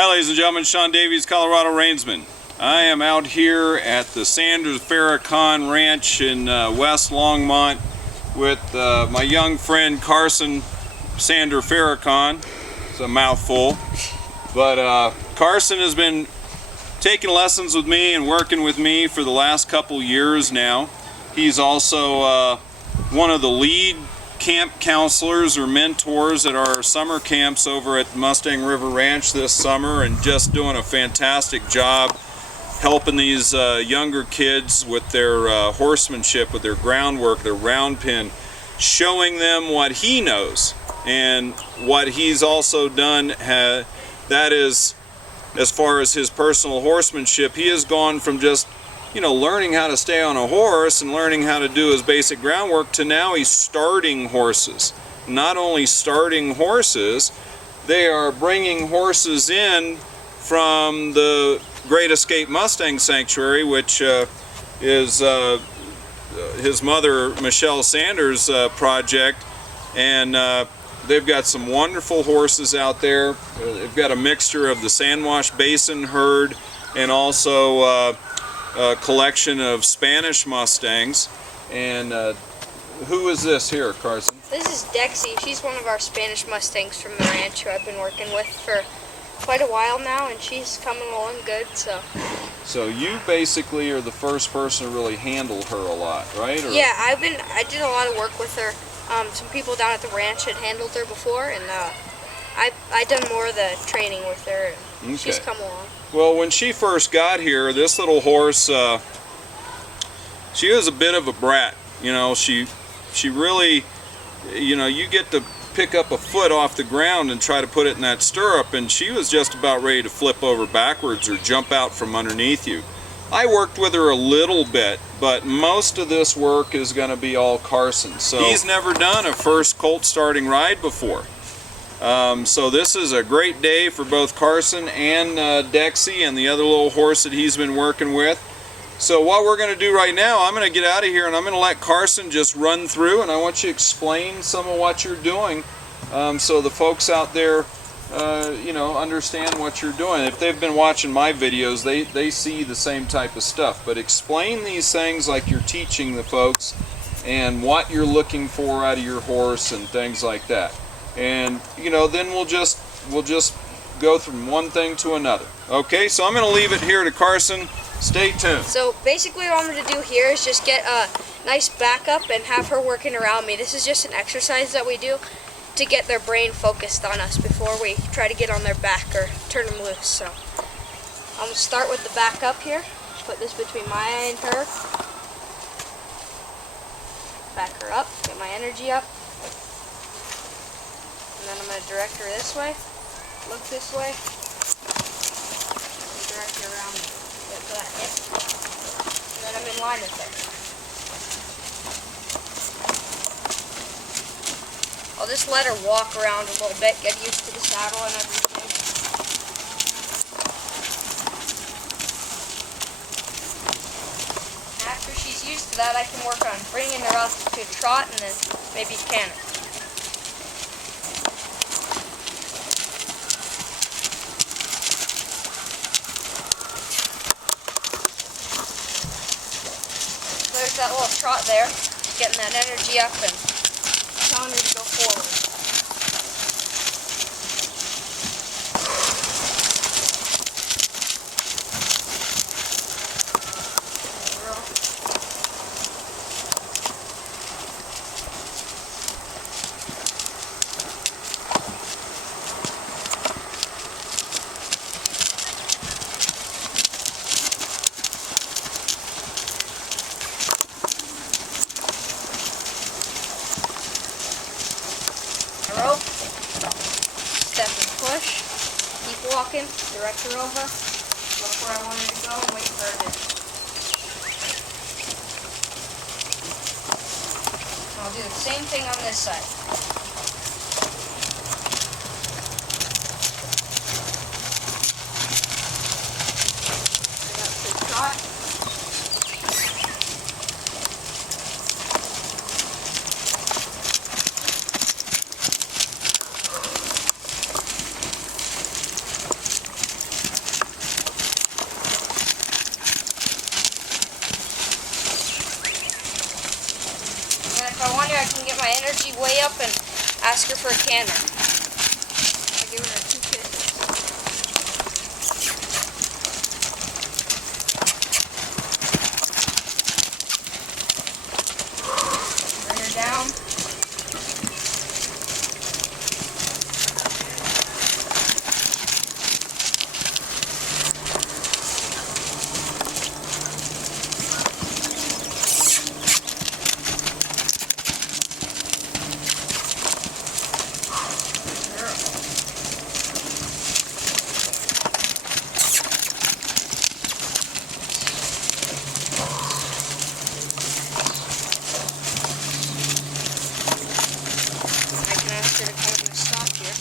Hi ladies and gentlemen, Sean Davies, Coloradoreinsman. I am out here at the Sanders Farrakhan Ranch in West Longmont with my young friend Carson Sander Farrakhan. It's a mouthful. But Carson has been taking lessons with me and working with me for the last couple years now. He's also one of the lead camp counselors or mentors at our summer camps over at Mustang River Ranch this summer, and just doing a fantastic job helping these younger kids with their horsemanship, with their groundwork, their round pin, showing them what he knows and what he's also done. That is, as far as his personal horsemanship, he has gone from just learning how to stay on a horse and learning how to do his basic groundwork to now he's starting horses. Not only starting horses, they are bringing horses in from the Great Escape Mustang Sanctuary, which is his mother Michelle Sanders' project, and they've got some wonderful horses out there. They've got a mixture of the Sandwash Basin herd and also a collection of Spanish Mustangs. And who is this here, Carson? This is Davies. She's one of our Spanish Mustangs from the ranch who I've been working with for quite a while now, and she's coming along good. So you basically are the first person to really handle her a lot, right? Or? Yeah, I did a lot of work with her. Some people down at the ranch had handled her before, and I done more of the training with her. And okay. She's come along. Well, when she first got here, this little horse, she was a bit of a brat. She really, you get to pick up a foot off the ground and try to put it in that stirrup, and she was just about ready to flip over backwards or jump out from underneath you. I worked with her a little bit, but most of this work is going to be all Carson. So he's never done a first colt starting ride before. So this is a great day for both Carson and Davies and the other little horse that he's been working with. So what we're going to do right now, I'm going to get out of here and I'm going to let Carson just run through, and I want you to explain some of what you're doing so the folks out there understand what you're doing. If they've been watching my videos, they see the same type of stuff. But explain these things like you're teaching the folks and what you're looking for out of your horse and things like that. And then we'll just go from one thing to another. Okay, so I'm going to leave it here to Carson. Stay tuned. So basically what I'm going to do here is just get a nice backup and have her working around me. This is just an exercise that we do to get their brain focused on us before we try to get on their back or turn them loose. So I'm going to start with the backup here. Put this between my and her. Back her up, get my energy up. And then I'm going to direct her this way, look this way, and direct her around me. Get to that hip. And then I'm in line with her. I'll just let her walk around a little bit, get used to the saddle and everything. After she's used to that, I can work on bringing her up to a trot and then maybe canter. There's that little trot there, getting that energy up and telling her to go forward. Rope, step and push, keep walking, direct her over, look where I want her to go, and wait for her to. And I'll do the same thing on this side. Bring up to the trot. energy way up and ask her for a canter. I give her 2 kisses. Bring her down.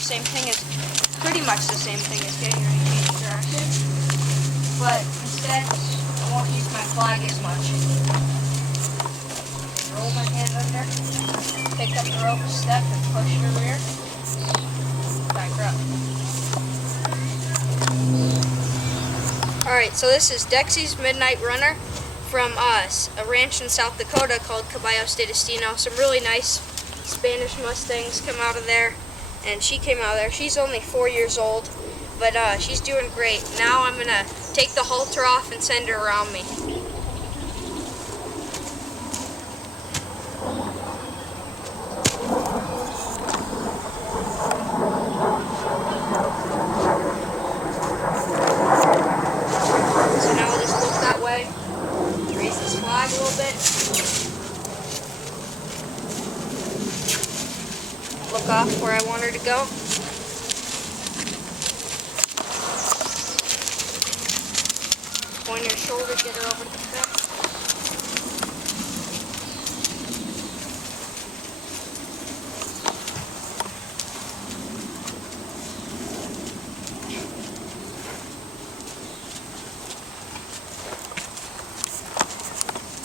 Same thing is pretty much the same thing as getting her to change direction, but instead I won't use my flag as much. Roll my hand under, pick up the rope a step and push her rear, back her up. Alright, so this is Dexy's Midnight Runner from a ranch in South Dakota called Caballos de Destino. Some really nice Spanish Mustangs come out of there. And she came out of there. She's only 4 years old, but she's doing great. Now I'm going to take the halter off and send her around me. So now I'll just look that way, raise this flag a little bit. Look off where I want her to go. Point her shoulder, get her over to the fence.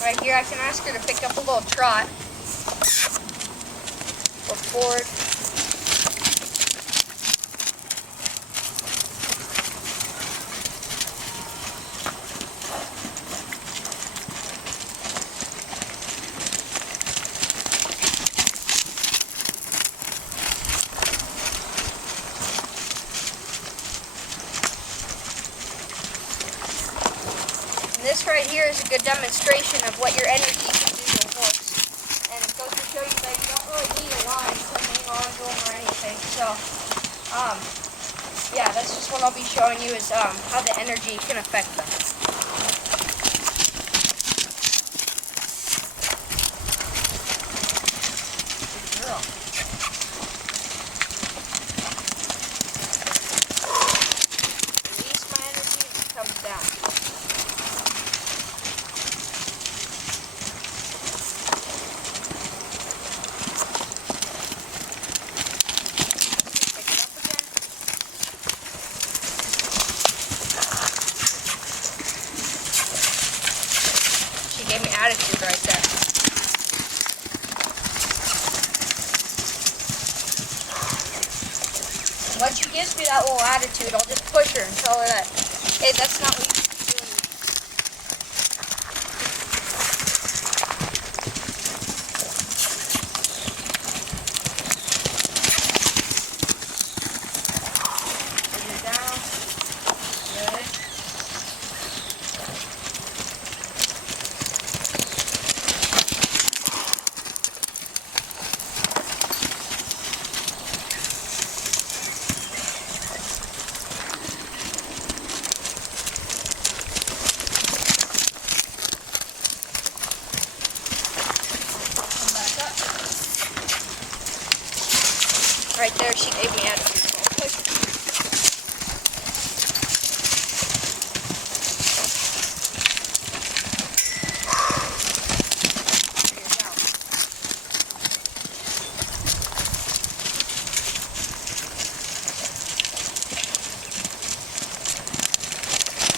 Right here I can ask her to pick up a little trot. Look forward. And this right here is a good demonstration of what your energy can do to a horse. And it goes to show you that you don't really need a line to hang on to them or anything. So, yeah, that's just what I'll be showing you is how the energy can affect them. Good girl. Release my energy and it comes down. Gave me attitude right there. Once she gives me that little attitude, I'll just push her and tell her that, hey, that's not what you should be doing. Put her down. Good. Right there, she gave me attitude. So I'll push her. Down.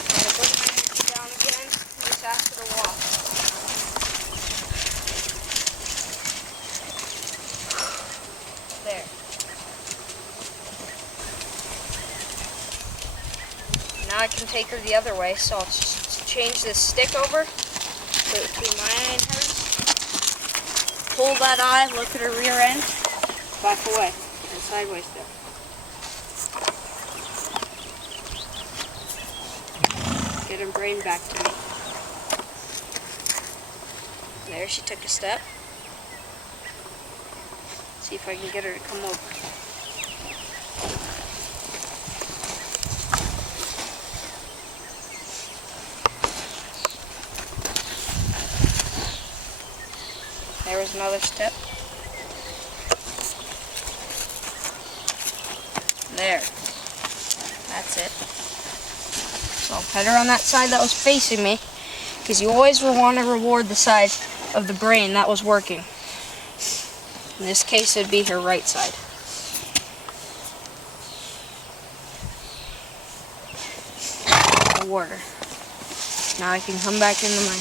I'm going to put my energy down again. Just ask her to walk. There. Now I can take her the other way, so I'll just change this stick over, put it between mine and hers. pull that eye, look at her rear end, back away, and sideways there. Get her brain back to me. There, she took a step. See if I can get her to come over. There was another step. There. That's it. So I'll pet her on that side that was facing me, because you always want to reward the side of the brain that was working. In this case, it'd be her right side. Reward her. Now I can come back into my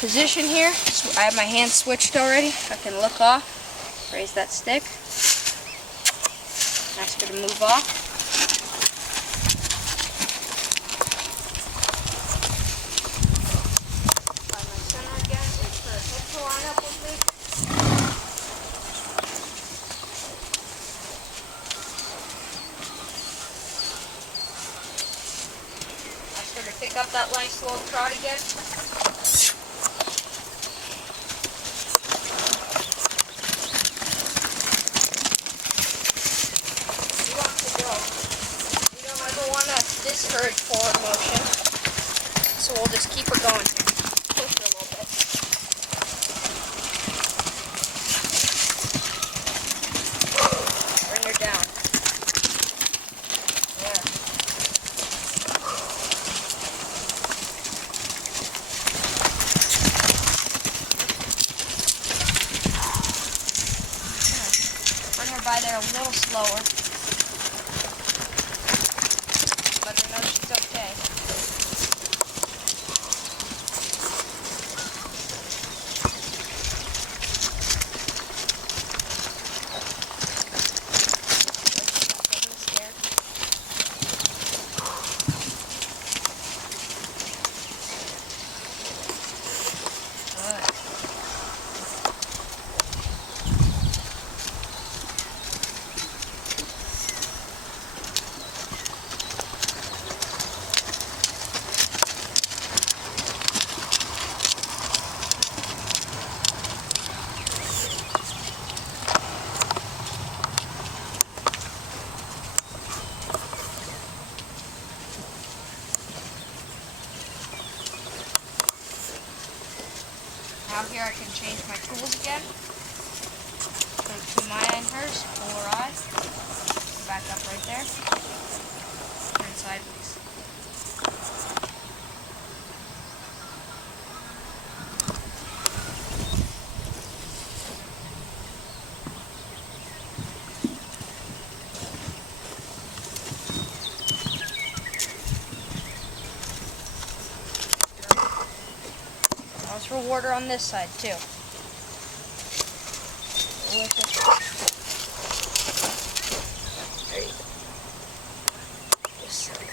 position here. So I have my hands switched already. I can look off, raise that stick, ask her to move off. Find my center again, wait for her head to line up with me. Ask her to pick up that nice little trot again. Discourage forward motion, so we'll just keep her going here. Push her a little bit. Bring her down. There. Bring her by there a little slower. Let her know she's okay. Now here I can change my tools again. To my eye and hers, pull her eye, back up right there, turn sideways. Let's reward her on this side too. There you go. This side.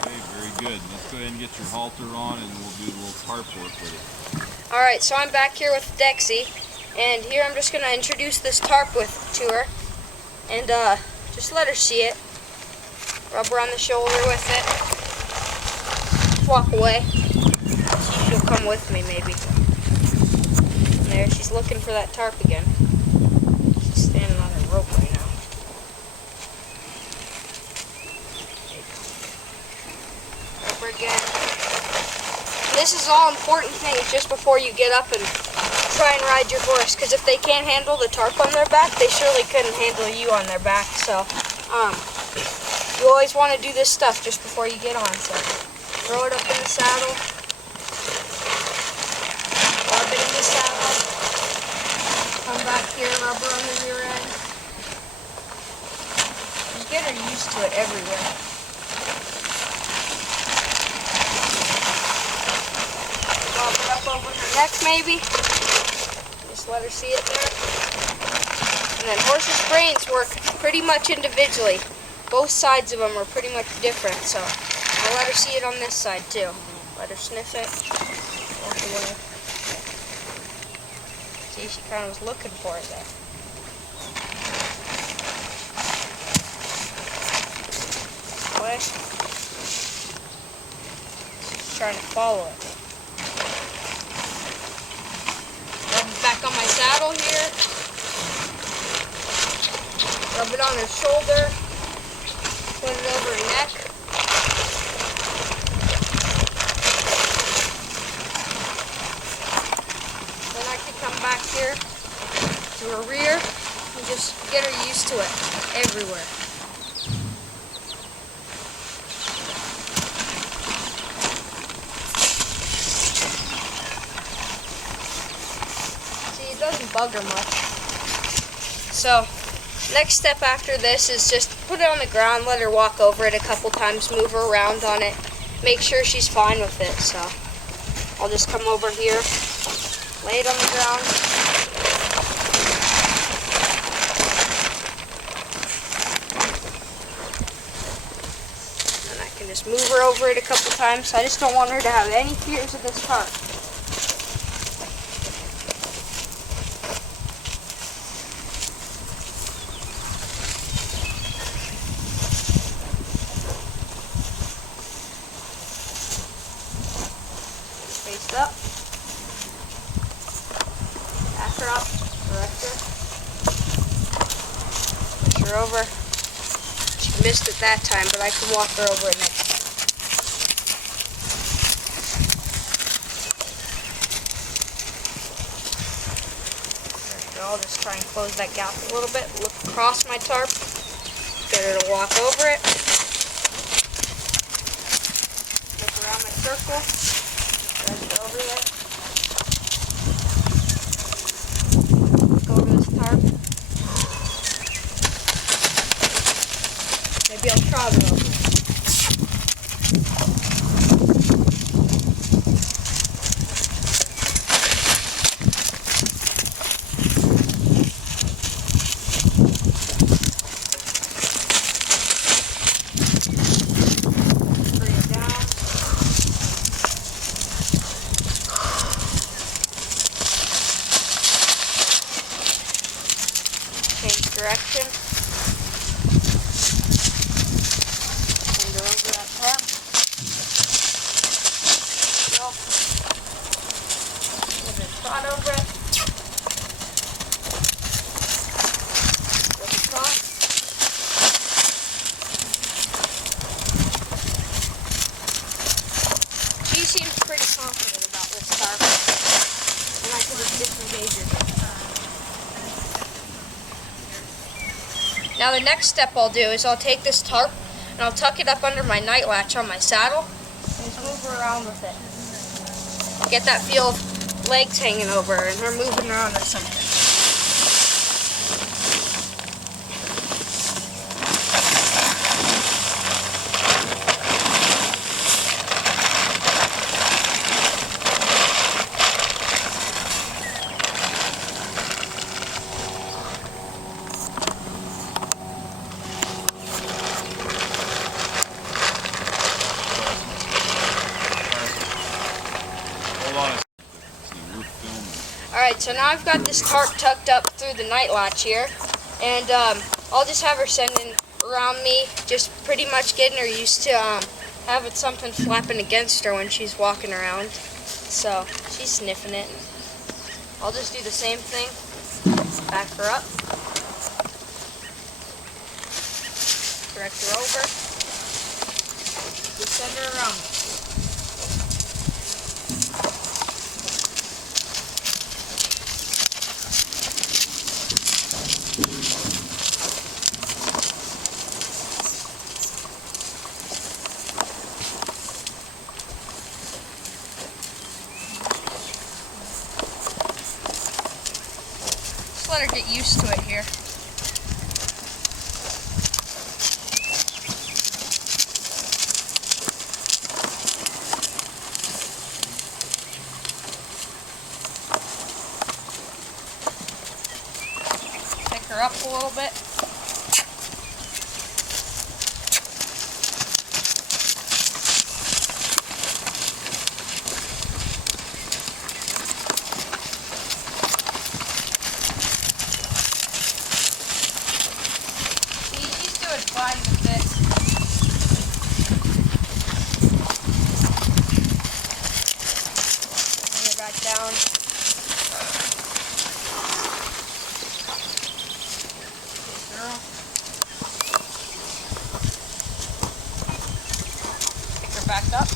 Okay, very good. Let's go ahead and get your halter on and we'll do a little tarp work with it. Alright, so I'm back here with Dexy, and here I'm just going to introduce this tarp to her, and just let her see it. Rub her on the shoulder with it. Walk away. See, she'll come with me maybe. There, she's looking for that tarp again. She's standing on her rope right now. Rub her again. This is all important things just before you get up and try and ride your horse, because if they can't handle the tarp on their back, they surely couldn't handle you on their back. So, you always want to do this stuff just before you get on. So, throw it up in the saddle. Rub it in the saddle. Come back here, rub her on the rear end. Just get her used to it everywhere. Pop it up over her neck maybe. Just let her see it there. And then horses' brains work pretty much individually. Both sides of them are pretty much different, so I'll let her see it on this side too. Let her sniff it. We'll the way. See, she kind of was looking for it there. Way. She's trying to follow it. Rub it back on my saddle here. Rub it on her shoulder. Put it over her neck. Then I can come back here to her rear and just get her used to it everywhere. See, it doesn't bug her much. So, next step after this is just put it on the ground, let her walk over it a couple times, move her around on it, make sure she's fine with it. So I'll just come over here, lay it on the ground. And I can just move her over it a couple times. I just don't want her to have any fears of this part. Face up, back her up, direct her, push her over. She missed it that time, but I can walk her over it next time. There we go. I'll just try and close that gap a little bit, look across my tarp, get her to walk over it, look around my circle. Over there. Look over this tarp. Maybe I'll trot it over. Bring it down. Change direction. And go over that tarp. Go. Give it a trot over it. With a trot. She seems pretty confident about this tarp. And I can just disengage her. Now the next step I'll do is I'll take this tarp and I'll tuck it up under my night latch on my saddle and just move her around with it. Get that feel of legs hanging over her and her moving around or something. Alright, so now I've got this tarp tucked up through the night latch here, and I'll just have her sending around me, just pretty much getting her used to having something flapping against her when she's walking around. So she's sniffing it. I'll just do the same thing, back her up, direct her over, just send her around. Let her get used to it here. Pick her up a little bit. back up.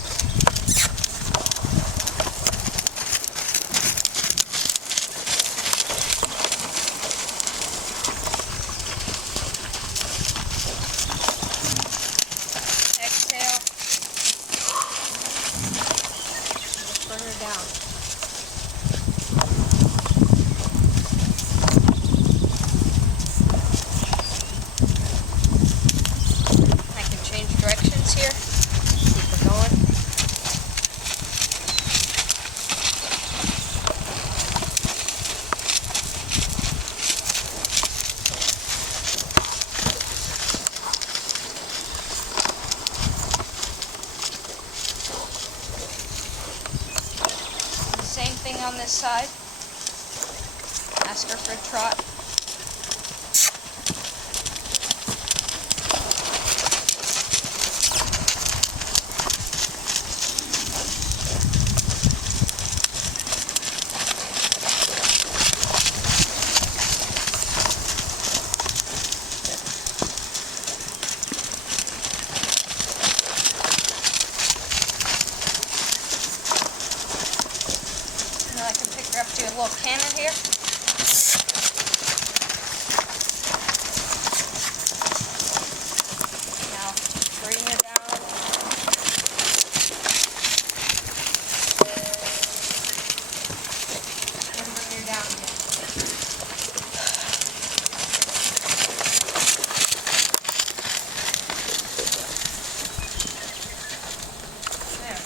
Exhale. Just bring her down. I can change directions here. Keep her going. Same thing on this side. Ask her for a trot. And then I can pick her up to a little cannon here. Now bring her down. And bring her down again. There.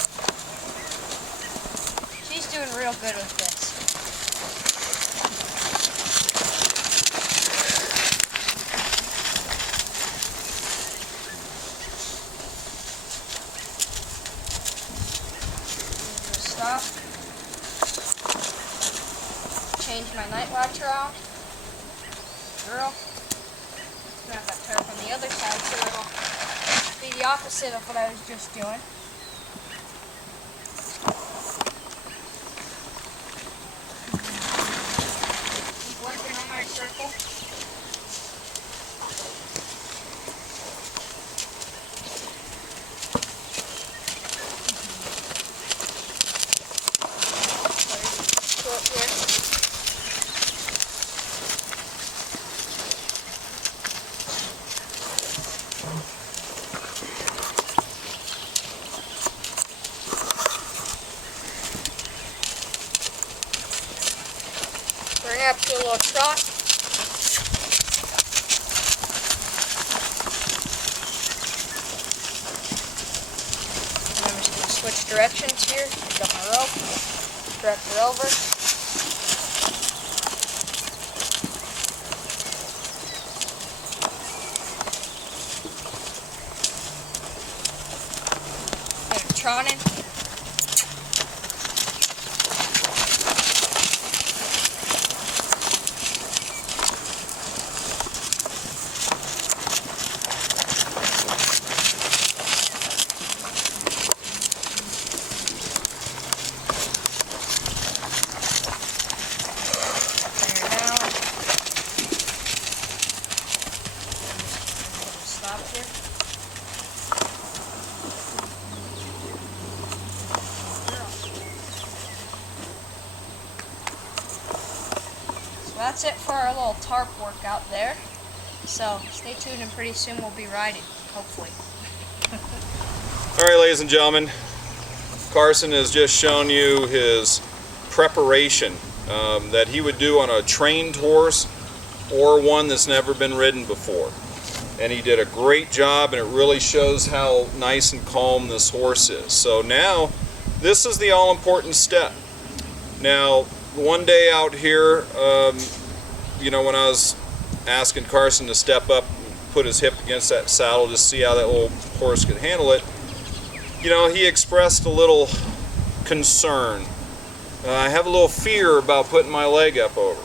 She's doing real good with this. Stop. Change my night watch around. Girl. I'm gonna have that turn from the other side so it'll be the opposite of what I was just doing. Keep working on my circle. Go up here. Bring her up to a little trot. And I'm just going to switch directions here. Pick up my rope. Direct her over. Get her trotting. Bring her down. Stop here. So that's it for our little tarp workout there. So stay tuned and pretty soon we'll be riding, hopefully. All right, ladies and gentlemen, Carson has just shown you his preparation that he would do on a trained horse or one that's never been ridden before. And he did a great job, and it really shows how nice and calm this horse is. So now, this is the all-important step. Now, one day out here, you know, when I was asking Carson to step up and put his hip against that saddle to see how that little horse could handle it, you know, he expressed a little concern. I have a little fear about putting my leg up over.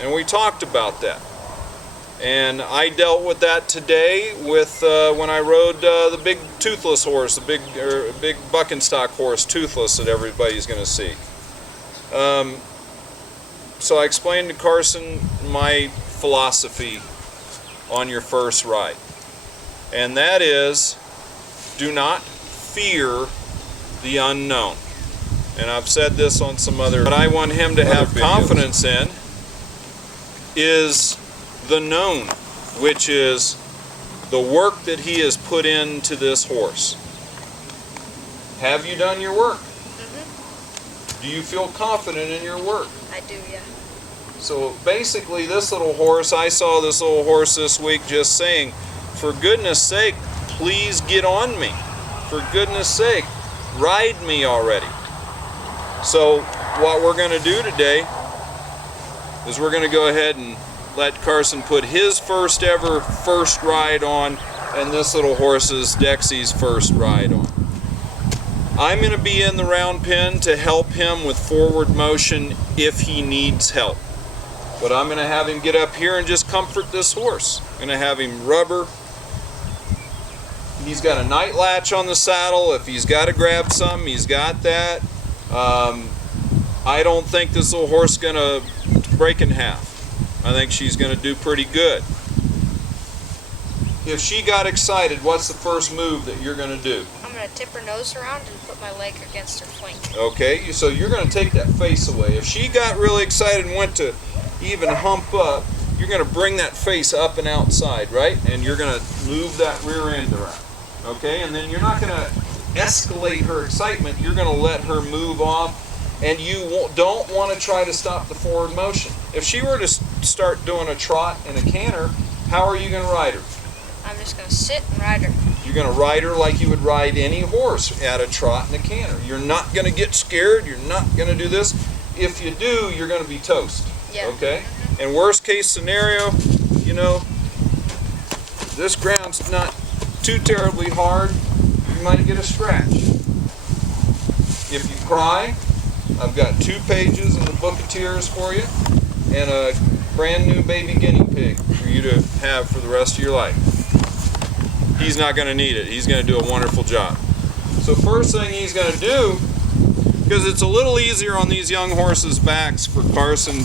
And we talked about that. And I dealt with that today with when I rode the big toothless horse, the big bucking stock horse, toothless, that everybody's going to see. So I explained to Carson my philosophy on your first ride. And that is, do not fear the unknown. And I've said this on some other, but I want him to have confidence in is the known, which is the work that he has put into this horse. Have you done your work? Do you feel confident in your work? I do, yeah. So basically this little horse, I saw this little horse this week just saying, for goodness sake, please get on me. For goodness sake, ride me already. So what we're going to do today is we're going to go ahead and let Carson put his first ever first ride on, and this little horse's, Dexy's, first ride on. I'm going to be in the round pen to help him with forward motion if he needs help. But I'm going to have him get up here and just comfort this horse. I'm going to have him rubber. He's got a night latch on the saddle. If he's got to grab something, he's got that. I don't think this little horse is going to break in half. I think she's going to do pretty good. If she got excited, what's the first move that you're going to do? I'm going to tip her nose around and put my leg against her flank. Okay, so you're going to take that face away. If she got really excited and went to even hump up, you're going to bring that face up and outside, right? And you're going to move that rear end around. Okay, and then you're not going to escalate her excitement. You're going to let her move off, and you don't want to try to stop the forward motion. If she were to start doing a trot and a canter, how are you going to ride her? I'm just going to sit and ride her. You're going to ride her like you would ride any horse at a trot and a canter. You're not going to get scared. You're not going to do this. If you do, you're going to be toast. Yeah. Okay? And worst case scenario, you know, this ground's not too terribly hard. You might get a scratch. If you cry, I've got 2 pages in the book of tears for you and a brand new baby guinea pig for you to have for the rest of your life. He's not going to need it. He's going to do a wonderful job. So first thing he's going to do, because it's a little easier on these young horses' backs for Carson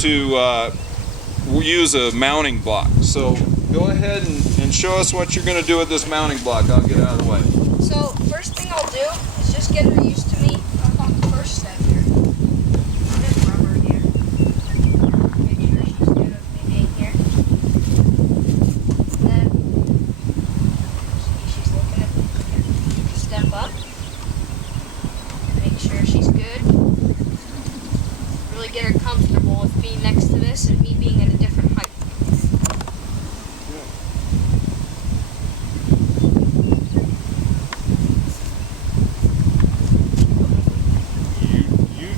to use a mounting block. So go ahead and show us what you're going to do with this mounting block. I'll get out of the way. So first thing I'll do is just get her used to me up on the first step here. Just rub her here. Make sure she's good at me being here. Then she's looking at me. Step up. Make sure she's good. Really get her comfortable with being next to this and me being at a different height.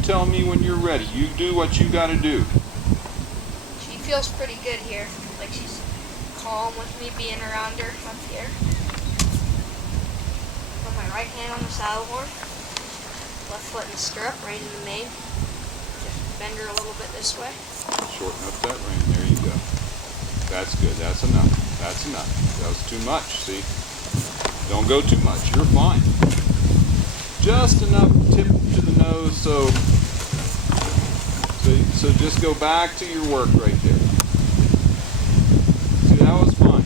Tell me when you're ready. You do what you got to do. She feels pretty good here. Like she's calm with me being around her up here. Put my right hand on the saddle horn. Left foot in the stirrup, rein in the mane. Just bend her a little bit this way. Shorten up that rein. There you go. That's good. That's enough. That's enough. That was too much. See? Don't go too much. You're fine. Just enough tip to the nose so just go back to your work right there. See, that was fine.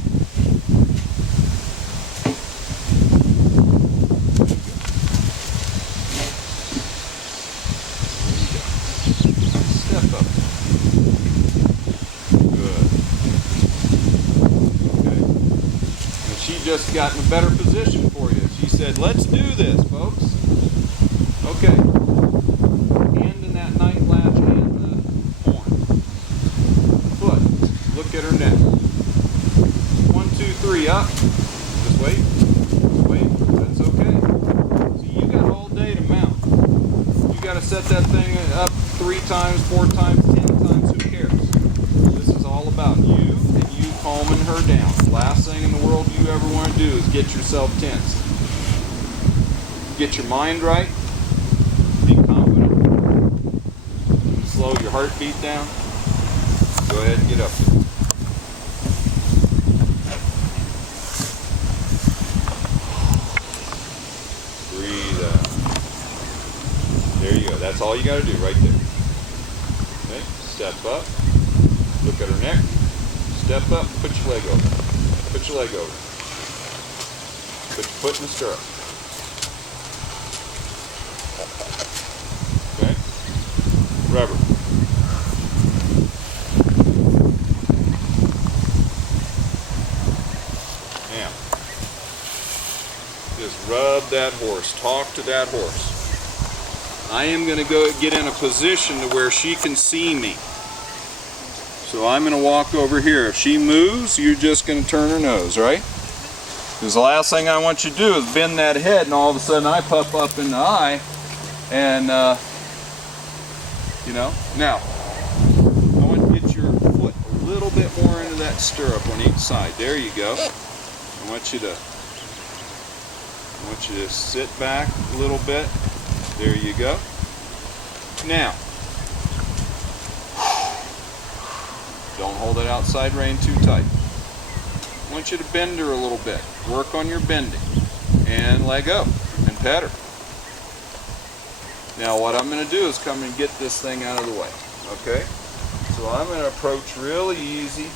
Step up. Good. Okay. And she just got in a better position for you. She said, let's do this, folks. Okay. Hand in that night latch and the horn. Foot. Look at her neck. 1, 2, 3, up. Just wait. Just wait. That's okay. See, you got all day to mount. You got to set that thing up 3 times, 4 times, 10 times. Who cares? This is all about you and you calming her down. The last thing in the world you ever want to do is get yourself tense. Get your mind right. Be confident. Slow your heartbeat down. Go ahead and get up there. Breathe out. There you go. That's all you got to do right there. Okay. Step up. Look at her neck. Step up. Put your leg over. Put your leg over. Put your foot in the stirrup. Rubber. Now, just rub that horse. Talk to that horse. I am going to go get in a position to where she can see me. So I'm going to walk over here. If she moves, you're just going to turn her nose, right? Because the last thing I want you to do is bend that head and all of a sudden I pop up in the eye and, you know. Now, I want to get your foot a little bit more into that stirrup on each side. There you go. I want you to sit back a little bit. There you go. Now, don't hold that outside rein too tight. I want you to bend her a little bit. Work on your bending. And let go. And pet her. Now what I'm going to do is come and get this thing out of the way. Okay? So I'm going to approach really easy.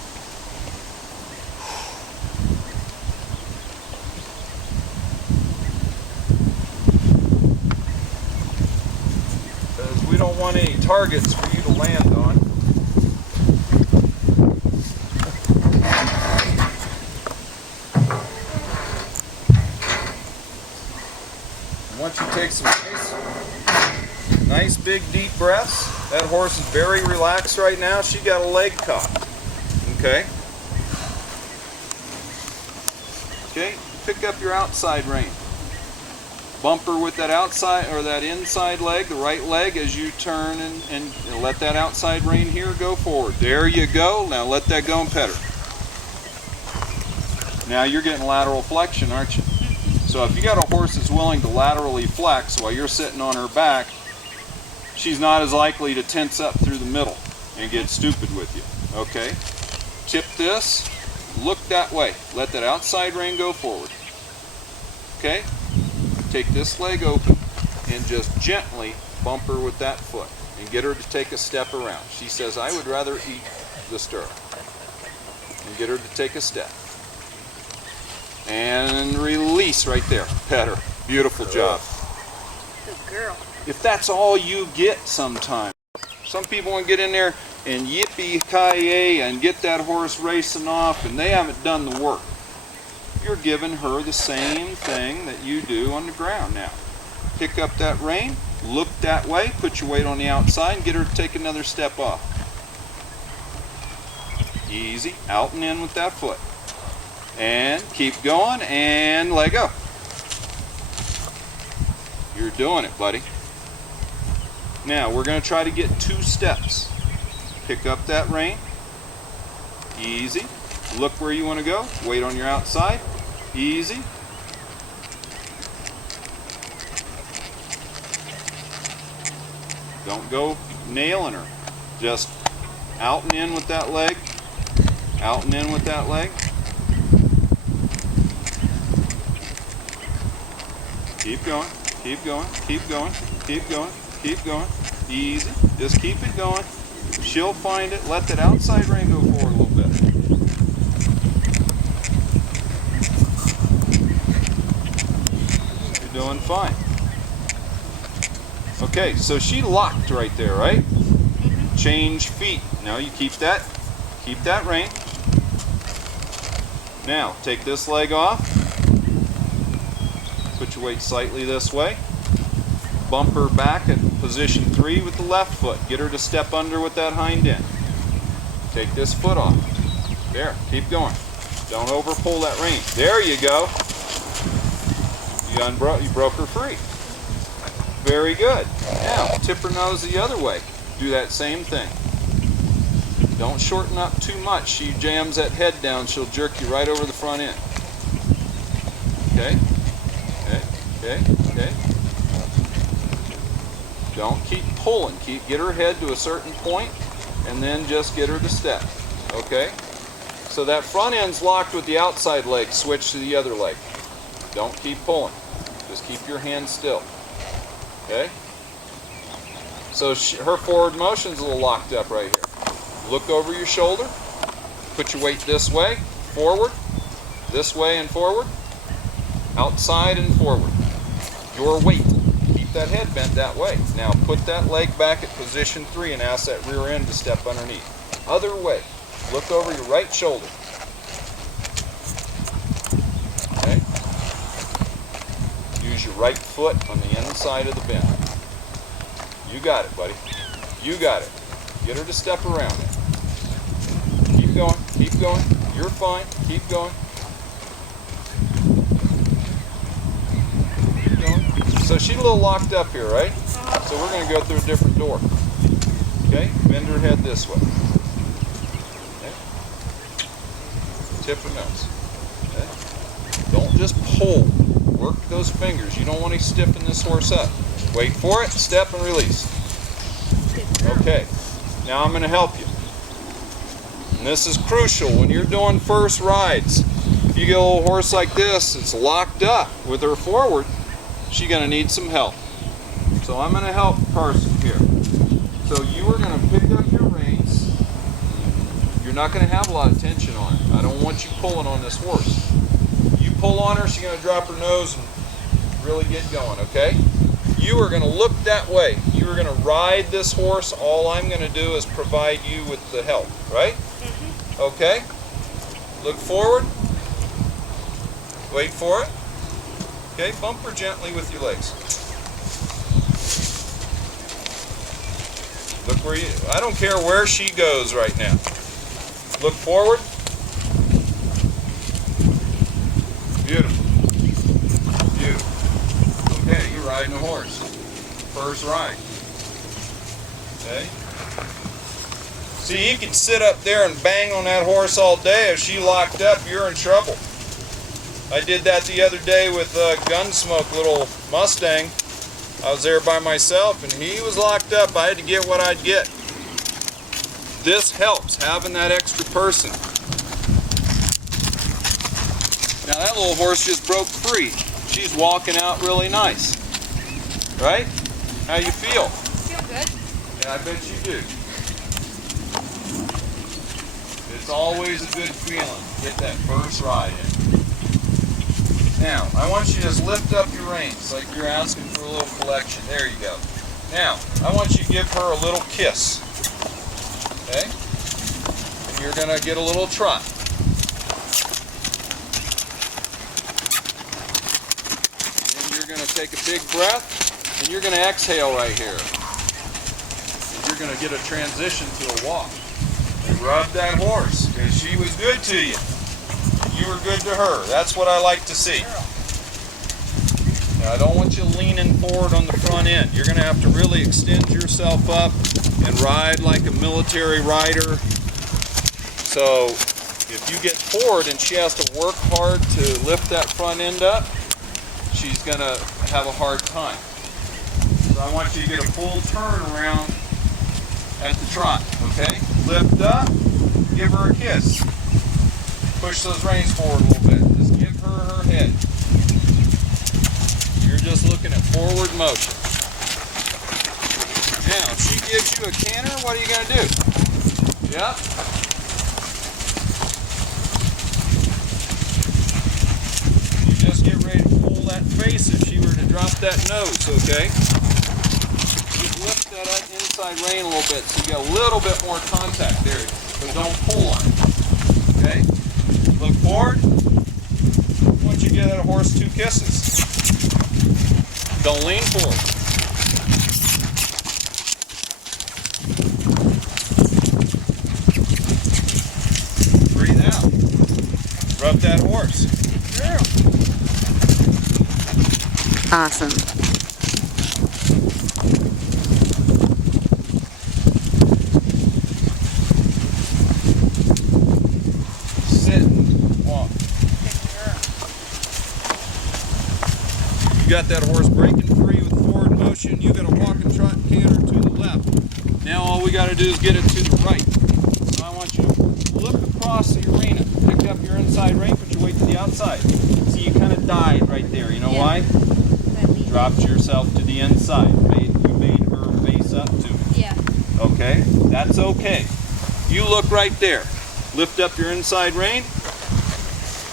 Because we don't want any targets for you to land on. Once you take some nice big deep breaths, that horse is very relaxed right now. She got a leg caught. Okay? Okay, pick up your outside rein. Bump her with that outside or that inside leg, the right leg, as you turn and let that outside rein here go forward. There you go. Now let that go and pet her. Now you're getting lateral flexion, aren't you? So if you got a horse that's willing to laterally flex while you're sitting on her back, she's not as likely to tense up through the middle and get stupid with you. Okay? Tip this, look that way. Let that outside rein go forward. Okay? Take this leg open and just gently bump her with that foot and get her to take a step around. She says, I would rather eat the stirrup. And get her to take a step. And release right there. Pet her. Beautiful job. Good girl. If that's all you get sometimes. Some people want to get in there and yippee-ki-yay and get that horse racing off and they haven't done the work. You're giving her the same thing that you do on the ground now. Pick up that rein, look that way, put your weight on the outside and get her to take another step off. Easy, out and in with that foot. And keep going and let go. You're doing it, buddy. Now we're going to try to get 2 steps. Pick up that rein. Easy. Look where you want to go. Weight on your outside. Easy. Don't go nailing her. Just out and in with that leg. Out and in with that leg. Keep going, keep going, keep going, keep going, keep going. Easy. Just keep it going. She'll find it. Let that outside rein go forward a little bit. You're doing fine. Okay, so she locked right there, right? Change feet. Now you keep that rein. Now take this leg off. Put your weight slightly this way. Bump her back at position 3 with the left foot. Get her to step under with that hind end. Take this foot off. There, keep going. Don't over pull that rein. There you go. You broke her free. Very good. Now, tip her nose the other way. Do that same thing. Don't shorten up too much. She jams that head down, she'll jerk you right over the front end. Okay? Okay, okay. Don't keep pulling. Get her head to a certain point and then just get her to step. Okay? So that front end's locked with the outside leg. Switch to the other leg. Don't keep pulling. Just keep your hand still. Okay? So her forward motion's a little locked up right here. Look over your shoulder. Put your weight this way, forward, this way and forward, outside and forward. Your weight. Keep that head bent that way. Now put that leg back at position 3 and ask that rear end to step underneath. Other way. Look over your right shoulder. Okay? Use your right foot on the inside of the bend. You got it, buddy. You got it. Get her to step around it. Keep going. Keep going. You're fine. Keep going. Keep going. So she's a little locked up here, right? So we're going to go through a different door. Okay? Bend her head this way. Okay? Tip her nose. Okay? Don't just pull. Work those fingers. You don't want to stiffen this horse up. Wait for it, step and release. Okay, now I'm going to help you. And this is crucial when you're doing first rides. If you get a little horse like this, it's locked up with her forward, she's going to need some help. So I'm going to help Carson here. So you are going to pick up your reins. You're not going to have a lot of tension on it. I don't want you pulling on this horse. You pull on her, she's going to drop her nose and really get going, okay? You are going to look that way. You are going to ride this horse. All I'm going to do is provide you with the help, right? Mm-hmm. Okay? Look forward. Wait for it. Okay, bump her gently with your legs. Look where you, I don't care where she goes right now. Look forward. Beautiful. Beautiful. Okay, you're riding a horse. First ride. Okay? See, you can sit up there and bang on that horse all day. If she locked up, you're in trouble. I did that the other day with Gunsmoke, little Mustang. I was there by myself and he was locked up. I had to get what I'd get. This helps, having that extra person. Now that little horse just broke free. She's walking out really nice. Right? How you feel? Feel good. Yeah, I bet you do. It's always a good feeling to get that first ride in. Now, I want you to just lift up your reins like you're asking for a little collection. There you go. Now, I want you to give her a little kiss. Okay? And you're going to get a little trot. And then you're going to take a big breath. And you're going to exhale right here. And you're going to get a transition to a walk. And rub that horse, because she was good to you. And you were good to her. That's what I like to see. Now, I don't want you leaning forward on the front end. You're going to have to really extend yourself up and ride like a military rider. So, if you get forward and she has to work hard to lift that front end up, she's going to have a hard time. So I want you to get a full turn around at the trot, okay? Lift up, give her a kiss. Push those reins forward a little bit. Just give her her head. You're just looking at forward motion. Now, if she gives you a canter, what are you going to do? Yep. You just get ready to pull that face if she were to drop that nose, okay? Lift that inside rein a little bit so you get a little bit more contact there, but don't pull on it. Okay? Look forward. I want you to give that horse 2 kisses. Don't lean forward. Breathe out. Rub that horse. Awesome. You got that horse breaking free with forward motion. You got a walk and trot canter to the left. Now all we got to do is get it to the right. So I want you to look across the arena. Pick up your inside rein, put your weight to the outside. See, you kind of died right there. You know why? Dropped yourself to the inside. You made her face up to me. Yeah. Okay? That's okay. You look right there. Lift up your inside rein.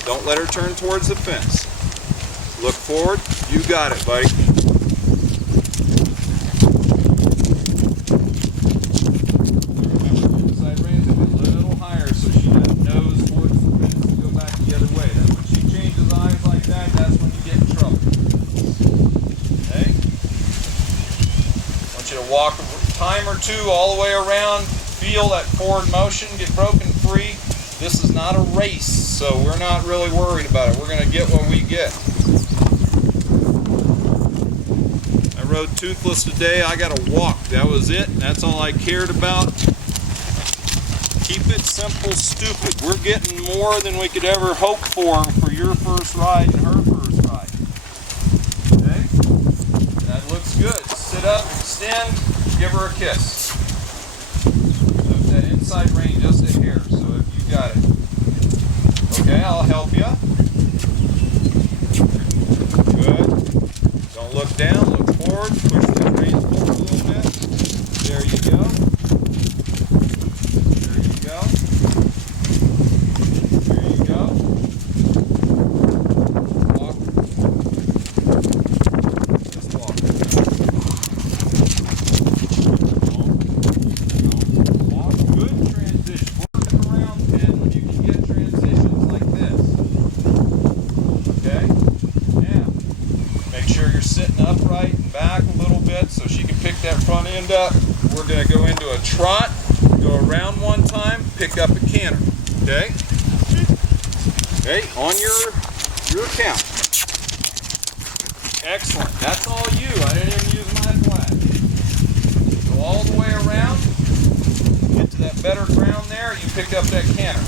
Don't let her turn towards the fence. Look forward. You got it, buddy. walk a time or two all the way around, feel that forward motion, get broken free. This is not a race, so we're not really worried about it. We're going to get what we get. I rode toothless today. I got to walk. That was it. That's all I cared about. Keep it simple, stupid. We're getting more than we could ever hope for your first ride and her first ride. Okay? That looks good. Sit up, extend, give her a kiss. Lift that inside rein just a hair, so if you got it. Okay, I'll help you. Good. Don't look down, look forward. Push that rein forward a little bit. There you go. There you go. There you go. Walk. Just walk. Walk. Good transition. Working around pin when you can get transitions like this. Okay? Now, make sure you're sitting upright and back a little bit so she can pick that front end up. We're going to go into a trot, go around one time, pick up a canter. Okay? Okay, on your count. Excellent. That's all you. I didn't even use my flash. Go all the way around. Get to that better ground there. You pick up that canter.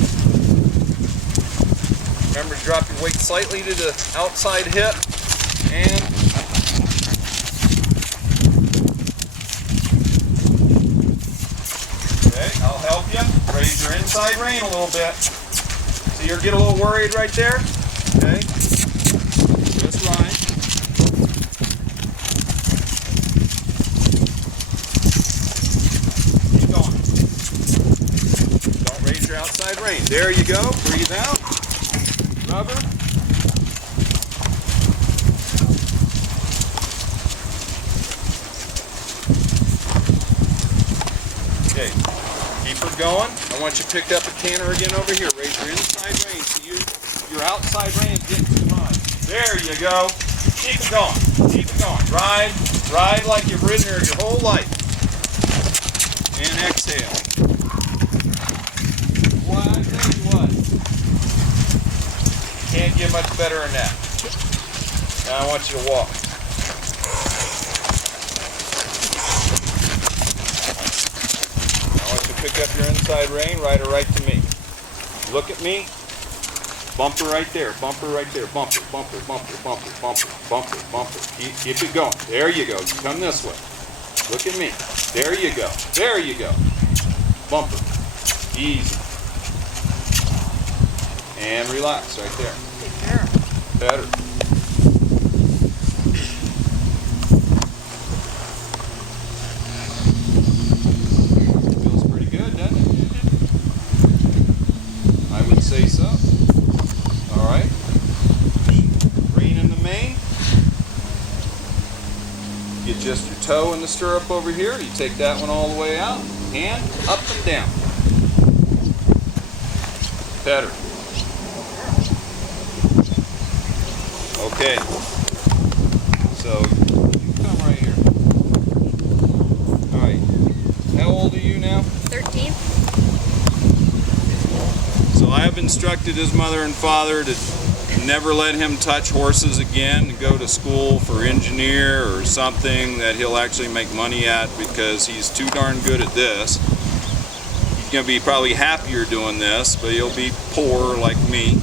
Remember to drop your weight slightly to the outside hip. And okay, I'll help you. Raise your inside rein a little bit. So you get a little worried right there. Okay. Just right. Keep going. Don't raise your outside rein. There you go. Breathe out. Rubber. Okay, keep her going. I want you to pick up a canter again over here. Raise your inside rein so your outside rein is getting too high. There you go. Keep it going. Keep it going. Ride like you've ridden her your whole life. And exhale. Boy, I tell you what. Can't get much better than that. Now I want you to walk. Pick up your inside rein, ride her right to me. Look at me. Bumper right there, bumper right there, bumper, bumper, bumper, bumper, bumper, bumper, bumper. Keep it going. There you go. Come this way. Look at me. There you go. There you go. Bumper. Easy. And relax right there. Take care. Better. Say so. All right. Rein in the mane. Get just your toe in the stirrup over here. You take that one all the way out. Hand up and down. Better. Okay. So you come right here. All right. How old are you now? 13. So I have instructed his mother and father to never let him touch horses again, to go to school for engineer or something that he'll actually make money at, because he's too darn good at this. He's going to be probably happier doing this, but he'll be poor like me.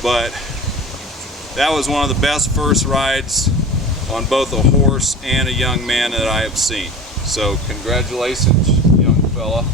But that was one of the best first rides on both a horse and a young man that I have seen. So congratulations, young fella.